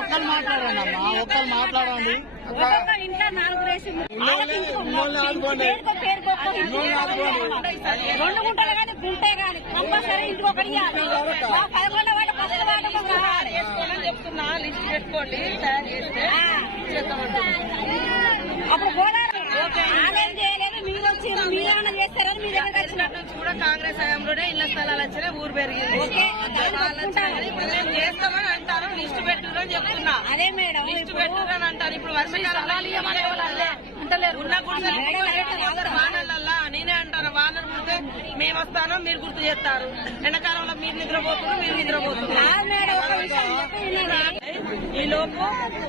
ఒక్కరు మాట్లాడండి. ఇంట్లో 4 రేషన్ 2 గుంటలు కానీ గుంటే కానీ కంపల్సరీ ఇంటికి ఒకటి 11 వాటి ఫస్ట్ వాటి చెప్తున్నా లిస్ట్ పెట్టుకోండి తయారు చేస్తే అప్పుడు ఆలయం చేయలేదు. మీరు వచ్చి మీరేమన్నా చేస్తారని మీ దగ్గర వచ్చినట్టు కూడా కాంగ్రెస్ హయాంలోనే ఇళ్ల స్థలాలు వచ్చినా ఊరు పెరిగింది. ఇప్పుడు మేము చేస్తామని అంటారు. లిస్ట్ పెట్టుదని చెప్తున్నా. అదే మేడం లిస్ట్ పెట్టుదని అంటారు. ఇప్పుడు వర్షకాలంలో వానలల్లా నేనే అంటాను. వానలు కుడితే మేము వస్తాను, మీరు గుర్తు చేస్తారు. ఎండాకాలంలో మీరు నిద్రపోతున్నారు, మీరు నిద్రపోతున్నారు. ఈ లోపు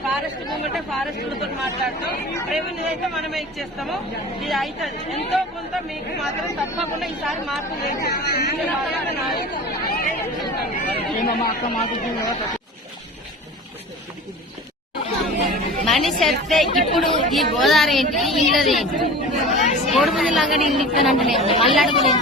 ఫారెస్ట్ మూమెంటే ఫారెస్ట్లతో మాట్లాడతాం. రెవెన్యూ అయితే మనమే ఇచ్చేస్తాము. ఇది అవుతుంది. ఎంతో కొంత మీకు మాత్రం తప్పకుండా ఈసారి మార్పు మనిషి వస్తే ఇప్పుడు ఈ గోదావరి ఏంటి, ఇళ్ళది ఏంటి, కోడిపుంజులాగా ఇల్లు ఇస్తానంటే మళ్ళీ అడుగులేదు.